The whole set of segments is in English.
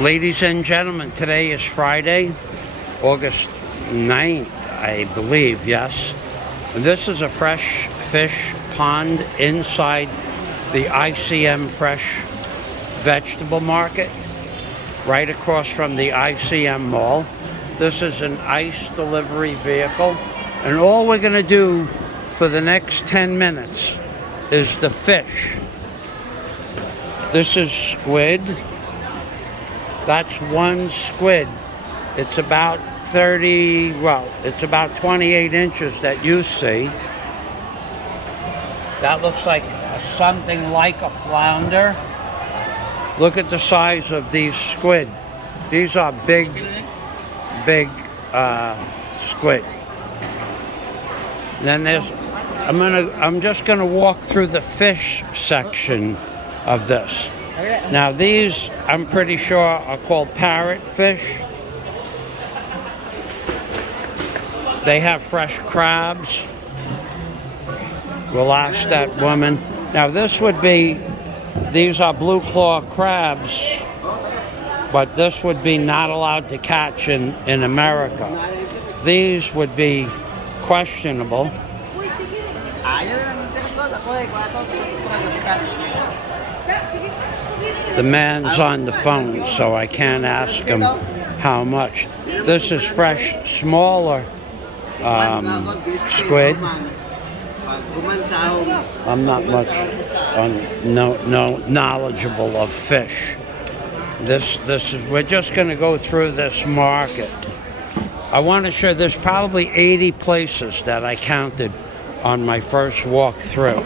Ladies and gentlemen, today is Friday, August 9th, I believe, yes. And this is a fresh fish pond inside the ICM Fresh Vegetable Market, right across from the ICM Mall. This is an ice delivery vehicle, and all we're gonna do for the next 10 minutes is the fish. This is squid. That's one squid. It's about 28 inches that you see. That looks like something like a flounder. Look at the size of these squid. These are big squid. Then I'm just gonna walk through the fish section of this. Now these, I'm pretty sure, are called parrotfish. They have fresh crabs. We'll ask that woman. Now these are blue claw crabs, but this would be not allowed to catch in America. These would be questionable. The man's on the phone, so I can't ask him how much. This is fresh, smaller squid. I'm not much knowledgeable of fish. We're just going to go through this market. I want to show there's probably 80 places that I counted on my first walk through.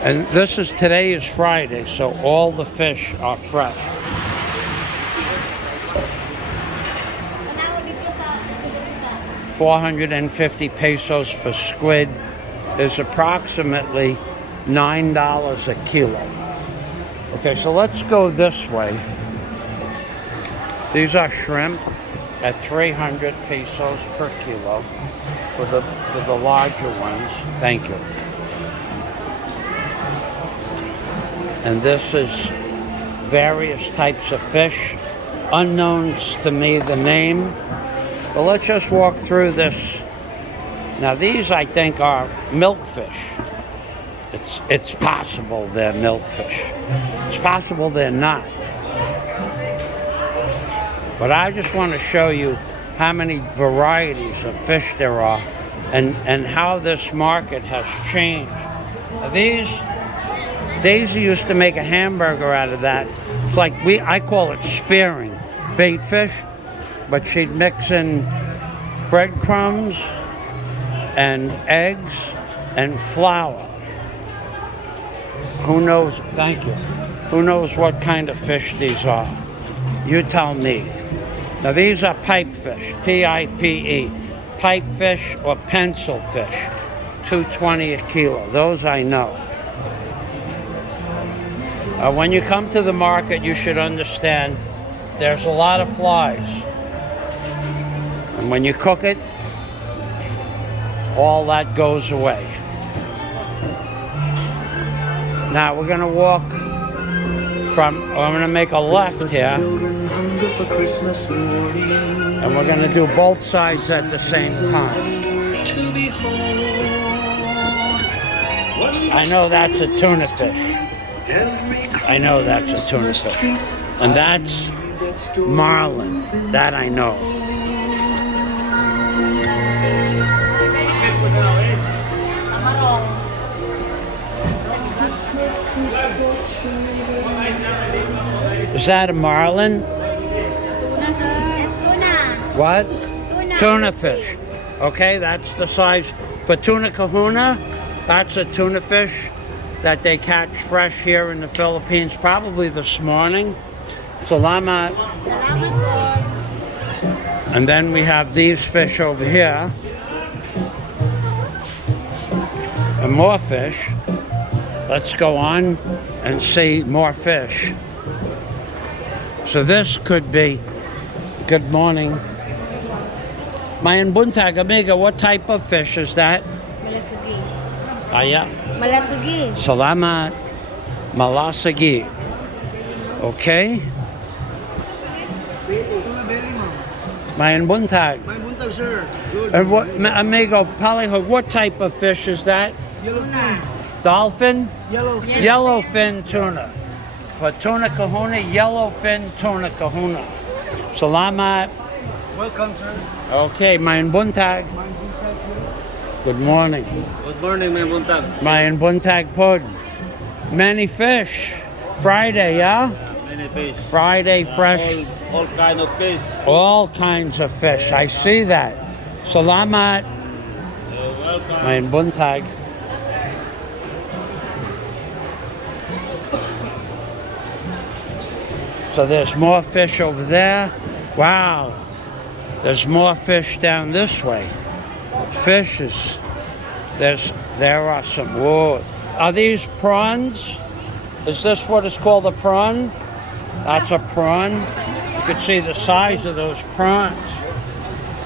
And today is Friday, so all the fish are fresh. $450 pesos for squid is approximately $9 a kilo. Okay, so let's go this way. These are shrimp at 300 pesos per kilo for the larger ones. Thank you. And this is various types of fish, unknowns to me the name. But let's just walk through this. Now these, I think, are milkfish. It's possible they're milkfish. It's possible they're not. But I just want to show you how many varieties of fish there are and how this market has changed. Now Daisy used to make a hamburger out of that. It's like I call it spearing, bait fish, but she'd mix in breadcrumbs and eggs and flour. Who knows? Thank you. Who knows what kind of fish these are? You tell me. Now these are pipefish, P-I-P-E, pipefish or pencil fish, $2.20 a kilo. Those I know. When you come to the market, you should understand there's a lot of flies. And when you cook it, all that goes away. Now we're going to walk I'm going to make a left here. And we're going to do both sides at the same time. I know that's a tuna fish. I know that's a tuna fish. And that's marlin. That I know. Is that a marlin? Tuna, sir. It's tuna. What? Tuna. Tuna fish. Okay, that's the size. For Tuna Kahuna, that's a tuna fish that they catch fresh here in the Philippines, probably this morning. Salamat. Salamat po. And then we have these fish over here. And more fish. Let's go on and see more fish. So this could be, good morning. Mayan buntag, amiga, what type of fish is that? Malasugi. Yeah. Malasugi. Salamat. Malasagi. Okay. Tuna belly, ma'am. Mayan buntag. My buntag, sir. Good. And what, amigo, polyhook, what type of fish is that? Yellow fin. Dolphin? Yellow fin. Yellowfin tuna. For Tuna Kahuna, yellowfin Tuna Kahuna. Salamat. Welcome, sir. Okay, Mayan buntag. My buntag, sir. Good morning. Good morning, my buntag. Mayan buntag pod. Many fish. Friday, yeah? Many fish. Friday, fresh. All kind of fish. All kinds of fish. I see that. Salamat. You're welcome. Mayan buntag. So there's more fish over there. Wow. There's more fish down this way. Fishes. There are some. Whoa. Are these prawns? Is this what is called a prawn? That's a prawn. You can see the size of those prawns.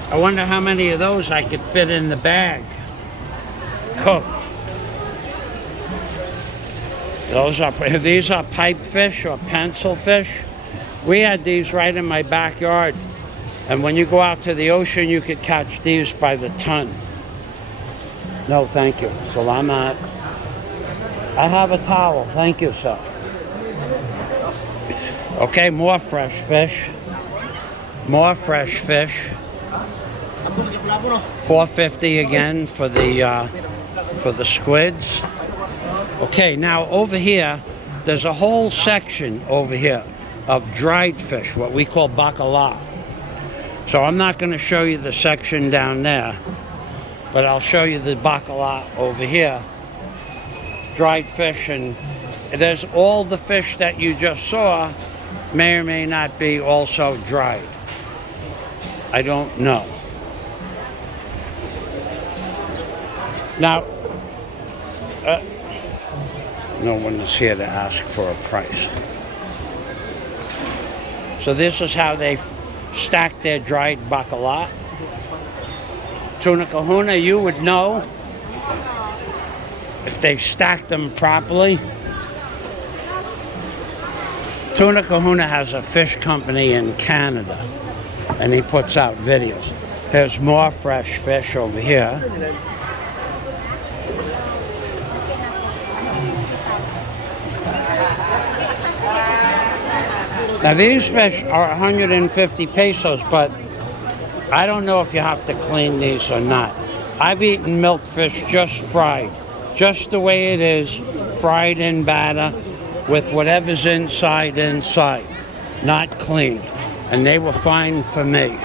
I wonder how many of those I could fit in the bag. Cook. These are pipe fish or pencil fish. We had these right in my backyard. And when you go out to the ocean, you could catch these by the ton. No, thank you. Salamat. I have a towel. Thank you, sir. Okay, more fresh fish. More fresh fish. $4.50 again for the squids. Okay, now over here, there's a whole section over here of dried fish, what we call BACALA. So I'm not going to show you the section down there, but I'll show you the BACALA over here. Dried fish, and there's all the fish that you just saw may or may not be also dried. I don't know. Now, no one is here to ask for a price. So this is how they stack their dried BACALA. Tuna Kahuna, you would know if they've stacked them properly. Tuna Kahuna has a fish company in Canada, and he puts out videos. There's more fresh fish over here. Now these fish are 150 pesos, but I don't know if you have to clean these or not. I've eaten milkfish just fried, just the way it is, fried in batter with whatever's inside, not cleaned. And they were fine for me.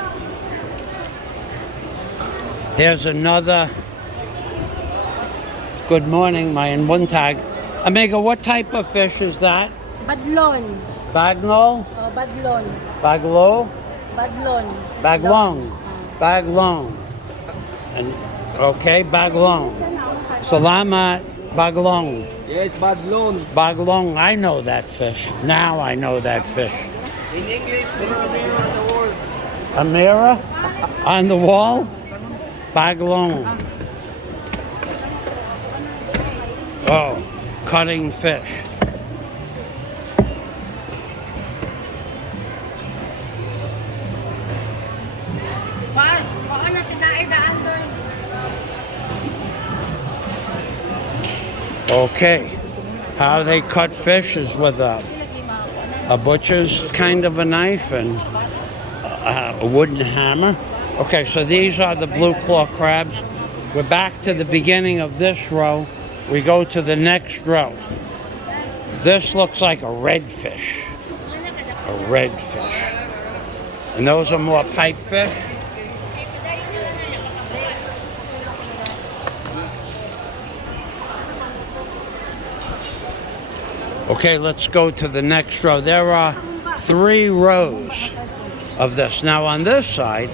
Here's another. Good morning, my buntag. Amigo, what type of fish is that? Badlon. Bagno? Oh, badlon. Baglo? Badlon. Baglong. Baglong. And okay, baglong. Salamat, baglong. Yes, badlon. Baglong, I know that fish. Now I know that fish. In English, mirror on the wall. A mirror on the wall? Baglong. Oh, cutting fish. Okay, how they cut fish is with a butcher's kind of a knife and a wooden hammer. Okay, so these are the blue claw crabs. We're back to the beginning of this row. We go to the next row. This looks like a redfish. A redfish. And those are more pipefish. Okay, let's go to the next row. There are 3 rows of this. Now on this side,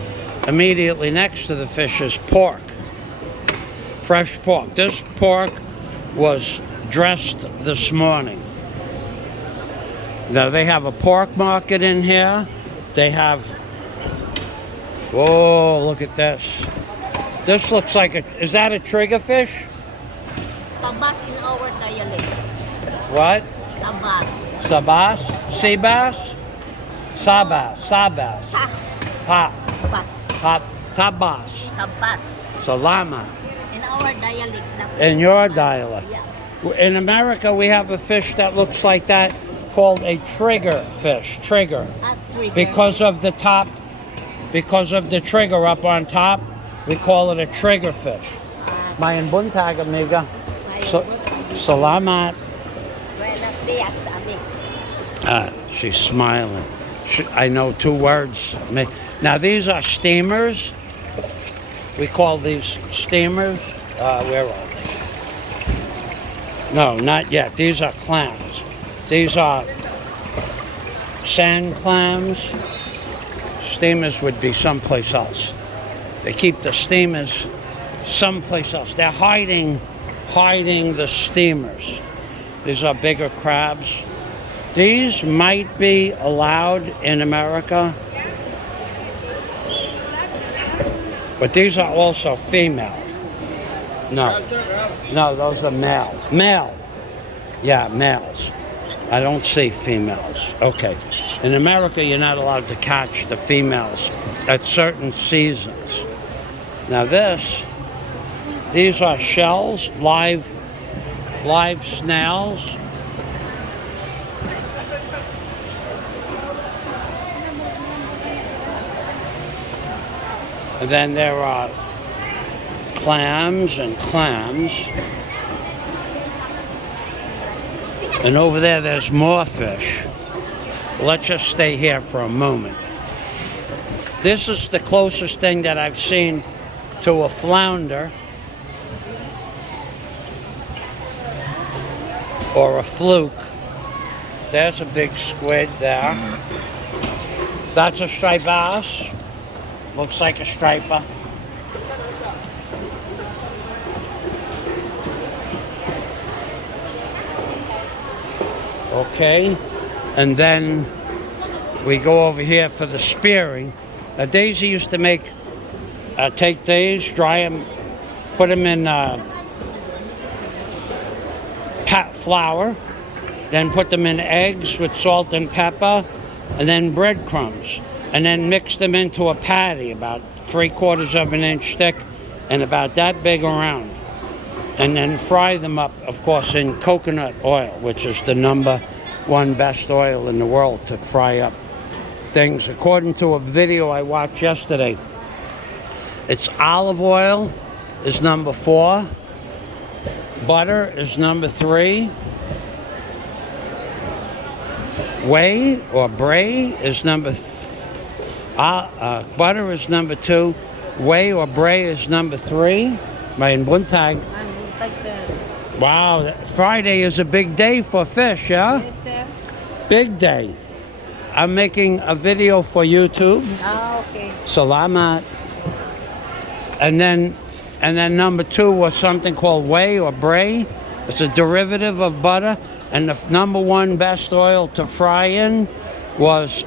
immediately next to the fish is pork. Fresh pork. This pork was dressed this morning. Now they have a pork market in here. They have, whoa, look at this. This looks like is that a triggerfish? Tabas in our dialect. What? Tabas. Sabas? Sea bass? Sabas. Ta. Ta. Tabas. Tabas. Salamat. In our dialect. In your dialect. Yeah. In America, we have a fish that looks like that called a trigger fish. Trigger. Trigger. Because of the top, because of the trigger up on top, we call it a trigger fish. Mayan buntag, amiga. Salamat. Buenos dias, amigo. She's smiling. I know 2 words. Now these are steamers. We call these steamers. Where are they? No, not yet. These are clams. These are sand clams. Steamers would be someplace else. They keep the steamers someplace else. They're hiding the steamers. These are bigger crabs. These might be allowed in America, but these are also female. No, those are male. Male. Yeah, males. I don't see females. Okay. In America, you're not allowed to catch the females at certain seasons. Now these are shells, live snails. And then there are clams and clams. And over there's more fish. Let's just stay here for a moment. This is the closest thing that I've seen to a flounder or a fluke. There's a big squid there. That's a striped bass. Looks like a striper. Okay, and then we go over here for the spearing. Now Daisy used to make, take these, dry them, put them in flour, then put them in eggs with salt and pepper, and then breadcrumbs, and then mix them into a patty about 3/4 of an inch thick and about that big around. And then fry them up, of course, in coconut oil, which is the #1 best oil in the world to fry up things. According to a video I watched yesterday, it's olive oil is #4, butter is #3, whey or bray is butter is #2, whey or bray is #3. Mayan buntag. Wow, Friday is a big day for fish, yeah? Yes, sir. Big day. I'm making a video for YouTube. Okay. Salamat. And then #2 was something called whey or bray. It's a derivative of butter. And the #1 best oil to fry in was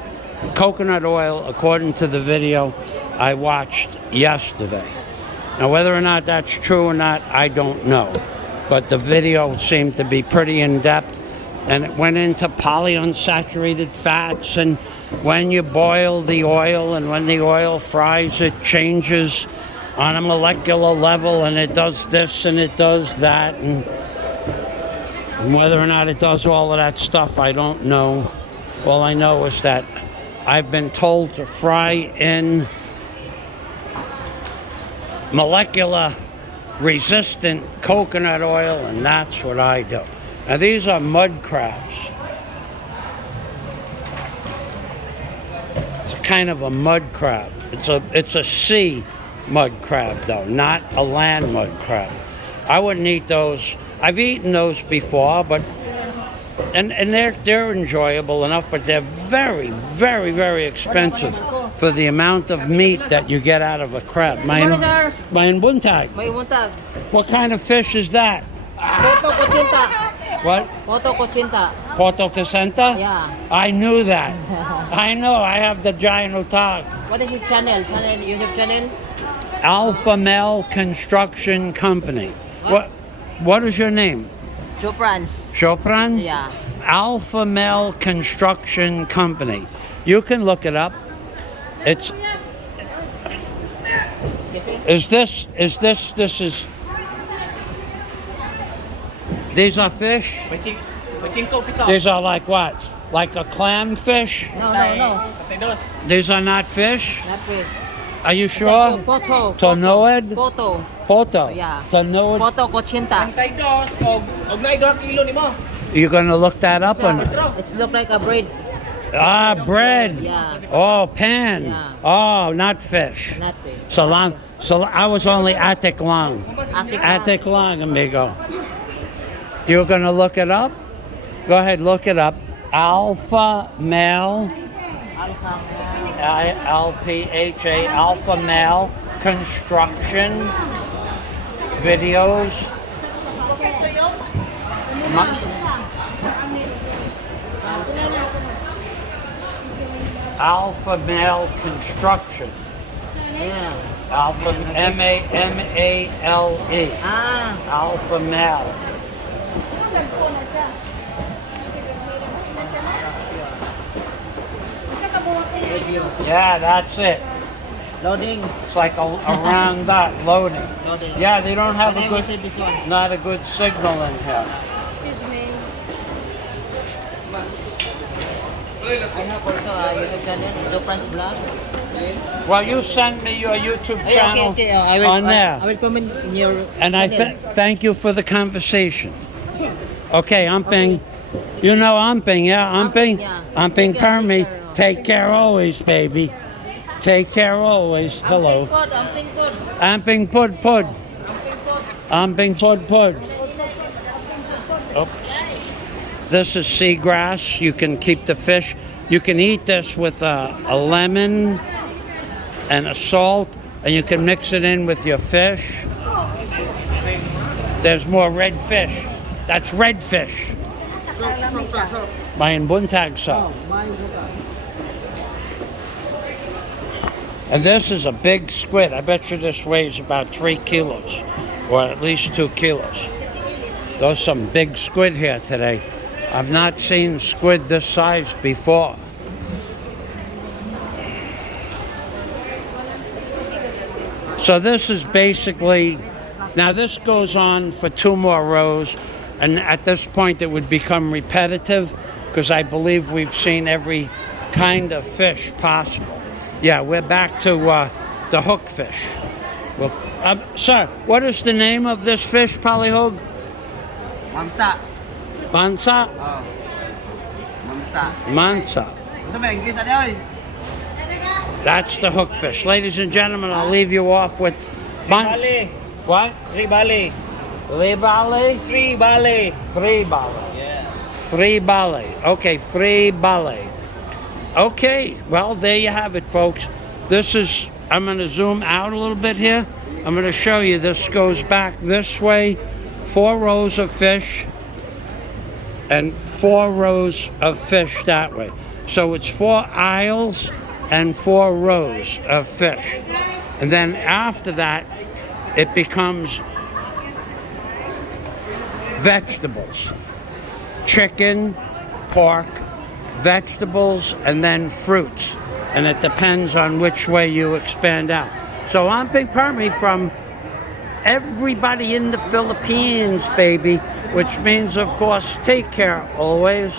coconut oil, according to the video I watched yesterday. Now, whether or not that's true or not, I don't know. But the video seemed to be pretty in-depth, and it went into polyunsaturated fats, and when you boil the oil and when the oil fries, it changes on a molecular level, and it does this and it does that, and whether or not it does all of that stuff, I don't know. All I know is that I've been told to fry in molecular resistant coconut oil, and that's what I do. Now these are mud crabs. It's kind of a mud crab. It's a sea mud crab though, not a land mud crab. I wouldn't eat those. I've eaten those before, but and they're enjoyable enough, but they're very, very, very expensive for the amount of meat that you get out of a crab. Mayan buntag. May untag. What kind of fish is that? Poto Cochinta. What? Poto Cochinta. Poto Casenta? Yeah. I knew that. I know. I have the giant utag. What is your channel? YouTube channel? Alpha Male Construction Company. What is your name? Choprans. Chopran? Yeah. Alpha Male Construction Company. You can look it up. It's Excuse me? this is these are fish? Pachinko pito. These are like what? Like a clam fish? No. Tenos. These are not fish? Not fish. Are you sure? Poto. Tonoed? Poto. Poto. Yeah. Tonoed. Poto 80. Antay dos. Og na 2 kilo nimo. You're gonna look that up So, on it's look like a bread. bread. Yeah. Oh, pan. Yeah. Oh, not fish. Not fish. Salam. So I was only atik lang. Atik. Atik lang, amigo. You're gonna look it up? Go ahead, look it up. Alpha male, ILPHA, alpha male construction videos. Alpha male construction. Yeah. Alpha MAMALE. Ah. Alpha male. Yeah, that's it. Loading. It's like around that loading. Loading. Yeah, they don't have But a I good, will this one. not a good signal in here. Excuse me. I have also a YouTube channel, Loprans Vlog. Well, you send me your YouTube Hey, channel okay. I will, on there. I will comment in your And I channel. thank you for the conversation. Okay, Amping. You know Amping, yeah? Amping? yeah. Amping Take care, Permi. take care. Take care always, baby. Take care always. Hello. Amping Amping pod. Pud Pud. Amping Pud Pud. Oh. This is seagrass. You can keep the fish. You can eat this with a lemon and a salt, and you can mix it in with your fish. There's more red fish. That's red fish. Mayan buntag sa. And this is a big squid. I bet you this weighs about 3 kilos, or at least 2 kilos. There's some big squid here today. I've not seen squid this size before. So this is basically, now this goes on for 2 more rows, and at this point it would become repetitive because I believe we've seen every kind of fish possible. Yeah, we're back to the hook fish. Well, sir, what is the name of this fish, Palihog? Mamsa. Mansa? Oh. Mamsa. Mansa. Sa ba English ano oy? That's the hook fish. Ladies and gentlemen, I'll leave you off with Bale. What? 3 bale. Libale? 3 bale. Free bale. Yeah. Free bale. Okay, free bale. Okay, well, there you have it, folks. This is, I'm going to zoom out a little bit here. I'm going to show you this goes back this way. 4 rows of fish and 4 rows of fish that way. So it's 4 aisles and 4 rows of fish. And then after that, it becomes vegetables. Chicken, pork, vegetables, and then fruits. And it depends on which way you expand out. So I'm Big Permy from everybody in the Philippines, baby, which means, of course, take care always.